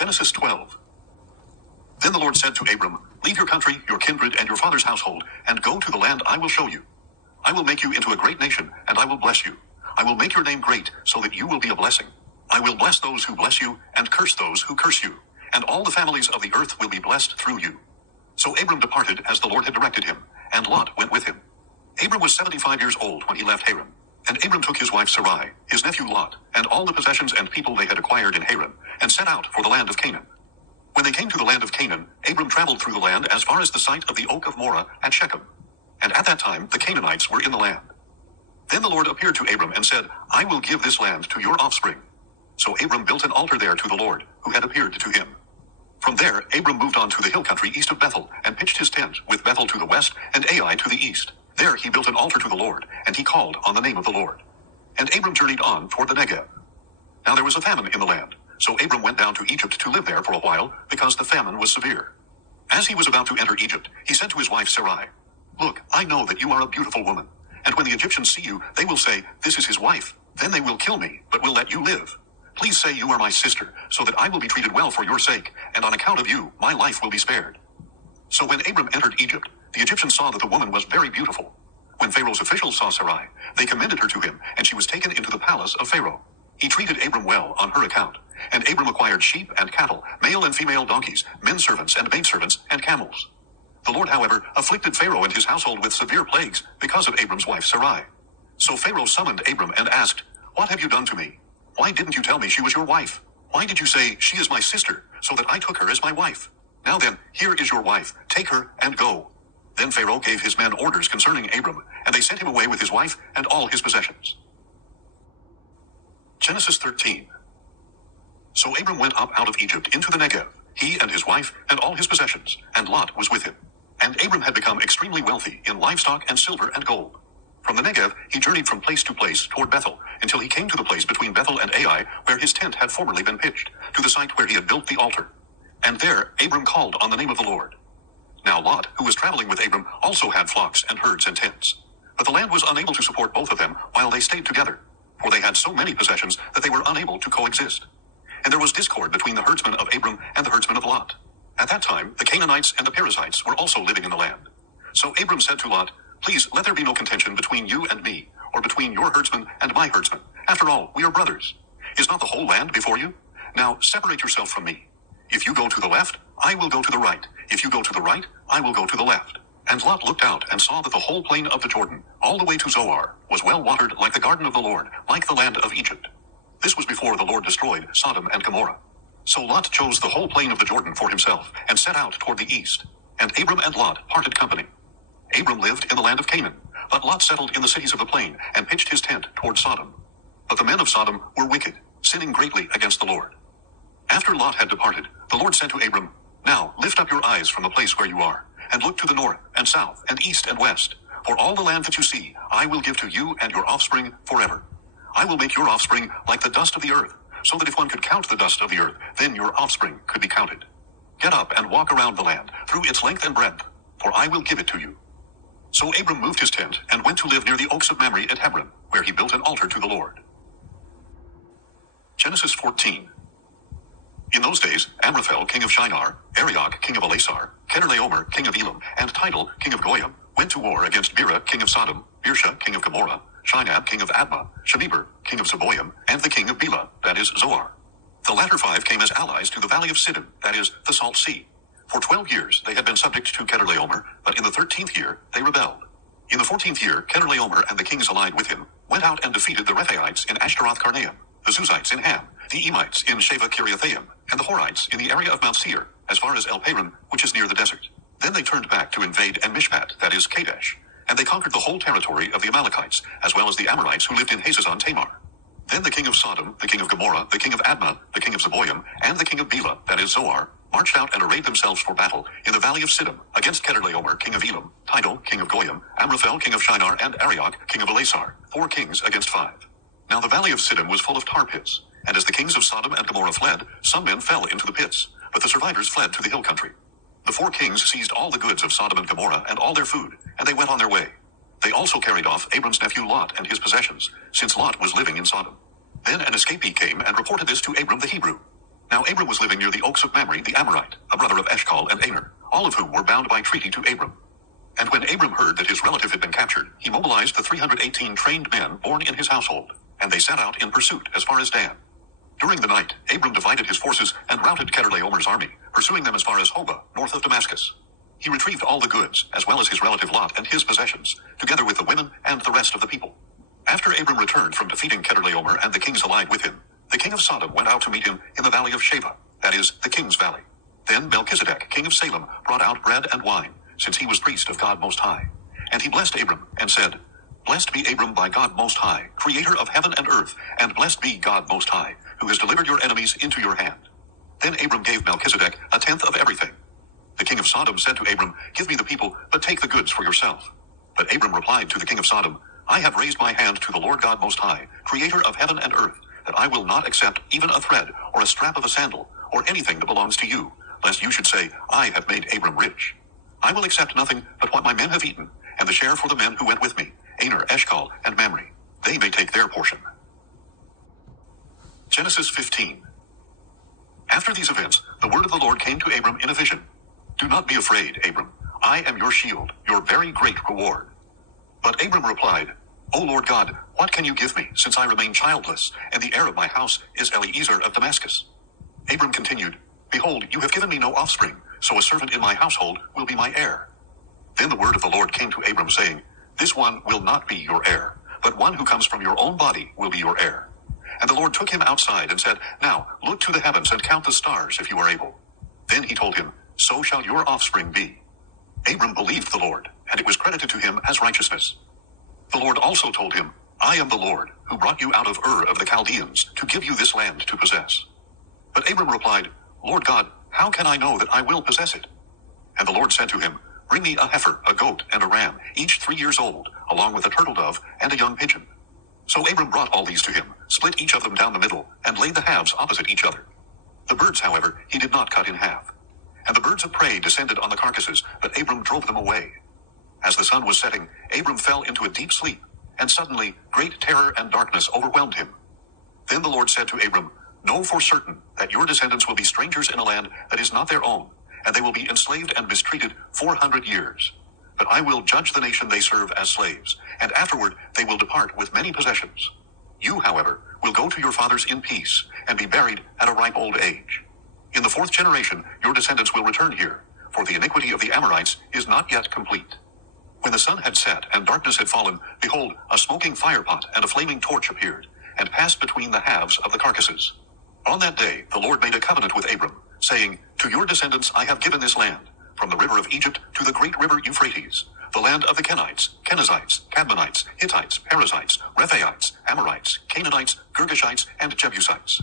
Genesis 12. Then the Lord said to Abram, "Leave your country, your kindred, and your father's household, and go to the land I will show you. I will make you into a great nation, and I will bless you. I will make your name great, so that you will be a blessing. I will bless those who bless you, and curse those who curse you. And all the families of the earth will be blessed through you." So Abram departed as the Lord had directed him, and Lot went with him. Abram was 75 years old when he left Haran. And Abram took his wife Sarai, his nephew Lot, and all the possessions and people they had acquired in Haran, and set out for the land of Canaan. When they came to the land of Canaan, Abram traveled through the land as far as the site of the oak of Moreh at Shechem. And at that time the Canaanites were in the land. Then the Lord appeared to Abram and said, "I will give this land to your offspring." So Abram built an altar there to the Lord, who had appeared to him. From there, Abram moved on to the hill country east of Bethel, and pitched his tent, with Bethel to the west, and Ai to the east. There he built an altar to the Lord, and he called on the name of the Lord. And Abram journeyed on toward the Negev. Now there was a famine in the land, so Abram went down to Egypt to live there for a while, because the famine was severe. As he was about to enter Egypt, he said to his wife Sarai, "Look, I know that you are a beautiful woman, and when the Egyptians see you, they will say, 'This is his wife.' Then they will kill me, but will let you live. Please say you are my sister, so that I will be treated well for your sake, and on account of you, my life will be spared." So when Abram entered Egypt, the Egyptians saw that the woman was very beautiful. When Pharaoh's officials saw Sarai, they commended her to him, and she was taken into the palace of Pharaoh. He treated Abram well on her account, and Abram acquired sheep and cattle, male and female donkeys, men servants and maidservants, and camels. The Lord, however, afflicted Pharaoh and his household with severe plagues because of Abram's wife Sarai. So Pharaoh summoned Abram and asked, "What have you done to me? Why didn't you tell me she was your wife? Why did you say, 'She is my sister,' so that I took her as my wife? Now then, here is your wife, take her and go." Then Pharaoh gave his men orders concerning Abram, and they sent him away with his wife and all his possessions. Genesis 13. So Abram went up out of Egypt into the Negev, he and his wife and all his possessions, and Lot was with him. And Abram had become extremely wealthy in livestock and silver and gold. From the Negev he journeyed from place to place toward Bethel, until he came to the place between Bethel and Ai, where his tent had formerly been pitched, to the site where he had built the altar. And there Abram called on the name of the Lord. Now Lot, who was traveling with Abram, also had flocks and herds and tents. But the land was unable to support both of them while they stayed together, for they had so many possessions that they were unable to coexist. And there was discord between the herdsmen of Abram and the herdsmen of Lot. At that time the Canaanites and the Perizzites were also living in the land. So Abram said to Lot, "Please let there be no contention between you and me, or between your herdsmen and my herdsmen. After all, we are brothers. Is not the whole land before you? Now separate yourself from me. If you go to the left, I will go to the right. If you go to the right, I will go to the left." And Lot looked out and saw that the whole plain of the Jordan, all the way to Zoar, was well watered like the garden of the Lord, like the land of Egypt. This was before the Lord destroyed Sodom and Gomorrah. So Lot chose the whole plain of the Jordan for himself, and set out toward the east. And Abram and Lot parted company. Abram lived in the land of Canaan, but Lot settled in the cities of the plain, and pitched his tent toward Sodom. But the men of Sodom were wicked, sinning greatly against the Lord. After Lot had departed, the Lord said to Abram, "Now lift up your eyes from the place where you are, and look to the north and south and east and west. For all the land that you see, I will give to you and your offspring forever. I will make your offspring like the dust of the earth, so that if one could count the dust of the earth, then your offspring could be counted. Get up and walk around the land, through its length and breadth, for I will give it to you." So Abram moved his tent, and went to live near the oaks of Mamre at Hebron, where he built an altar to the Lord. Genesis 14. In those days, Amraphel king of Shinar, Arioch king of Elasar, Kedorlaomer king of Elam, and Tidal king of Goyim, went to war against Bera king of Sodom, Birsha king of Gomorrah, Shinab king of Admah, Shemeber king of Zeboim, and the king of Bela, that is Zoar. The latter five came as allies to the valley of Siddim, that is, the Salt Sea. For 12 years they had been subject to Kedorlaomer, but in the 13th year they rebelled. In the 14th year Kedorlaomer and the kings allied with him went out and defeated the Rephaites in Ashtaroth-Karnaim, the Zuzites in Ham, the Emites in Sheva-Kiriathaim, and the Horites in the area of Mount Seir, as far as El-Paran, which is near the desert. Then they turned back to invade En-Mishpat, that is Kadesh, and they conquered the whole territory of the Amalekites, as well as the Amorites who lived in Hazazon Tamar. Then the king of Sodom, the king of Gomorrah, the king of Admah, the king of Zeboim, and the king of Bela, that is Zoar, marched out and arrayed themselves for battle in the valley of Siddim against Kedorlaomer king of Elam, Tidal king of Goyim, Amraphel king of Shinar, and Arioch king of Elasar, 4 kings against 5. Now the valley of Siddim was full of tar pits, and as the kings of Sodom and Gomorrah fled, some men fell into the pits, but the survivors fled to the hill country. The 4 kings seized all the goods of Sodom and Gomorrah and all their food, and they went on their way. They also carried off Abram's nephew Lot and his possessions, since Lot was living in Sodom. Then an escapee came and reported this to Abram the Hebrew. Now Abram was living near the oaks of Mamre the Amorite, a brother of Eshcol and Aner, all of whom were bound by treaty to Abram. And when Abram heard that his relative had been captured, he mobilized the 318 trained men born in his household, and they set out in pursuit as far as Dan. During the night, Abram divided his forces and routed Chedorlaomer's army, pursuing them as far as Hobah, north of Damascus. He retrieved all the goods, as well as his relative Lot and his possessions, together with the women and the rest of the people. After Abram returned from defeating Chedorlaomer and the kings allied with him, the king of Sodom went out to meet him in the valley of Sheva, that is, the king's valley. Then Melchizedek, king of Salem, brought out bread and wine, since he was priest of God Most High. And he blessed Abram, and said, Blessed be Abram by God Most High, creator of heaven and earth, and blessed be God Most High, who has delivered your enemies into your hand. Then Abram gave Melchizedek a tenth of everything. The king of Sodom said to Abram, Give me the people, but take the goods for yourself. But Abram replied to the king of Sodom, I have raised my hand to the Lord God Most High, creator of heaven and earth, that I will not accept even a thread, or a strap of a sandal, or anything that belongs to you, lest you should say, I have made Abram rich. I will accept nothing but what my men have eaten, and the share for the men who went with me, Aner, Eshcol, and Mamre. They may take their portion. Genesis 15. After these events, the word of the Lord came to Abram in a vision. Do not be afraid, Abram. I am your shield, your very great reward. But Abram replied, O Lord God, what can you give me, since I remain childless, and the heir of my house is Eliezer of Damascus? Abram continued, Behold, you have given me no offspring, so a servant in my household will be my heir. Then the word of the Lord came to Abram, saying, This one will not be your heir, but one who comes from your own body will be your heir. And the Lord took him outside and said, Now look to the heavens and count the stars if you are able. Then he told him, So shall your offspring be. Abram believed the Lord, and it was credited to him as righteousness. The Lord also told him, I am the Lord, who brought you out of Ur of the Chaldeans, to give you this land to possess. But Abram replied, Lord God, how can I know that I will possess it? And the Lord said to him, Bring me a heifer, a goat, and a ram, each 3 years old, along with a turtle dove and a young pigeon. So Abram brought all these to him, split each of them down the middle, and laid the halves opposite each other. The birds, however, he did not cut in half. And the birds of prey descended on the carcasses, but Abram drove them away. As the sun was setting, Abram fell into a deep sleep, and suddenly great terror and darkness overwhelmed him. Then the Lord said to Abram, Know for certain that your descendants will be strangers in a land that is not their own, and they will be enslaved and mistreated 400 years. But I will judge the nation they serve as slaves, and afterward they will depart with many possessions. You, however, will go to your fathers in peace, and be buried at a ripe old age. In the 4th generation your descendants will return here, for the iniquity of the Amorites is not yet complete. When the sun had set and darkness had fallen, behold, a smoking firepot and a flaming torch appeared, and passed between the halves of the carcasses. On that day the Lord made a covenant with Abram, saying, To your descendants I have given this land, from the river of Egypt to the great river Euphrates, the land of the Kenites, Kenizzites, Cadmonites, Hittites, Perizzites, Rephaites, Amorites, Canaanites, Girgashites, and Jebusites.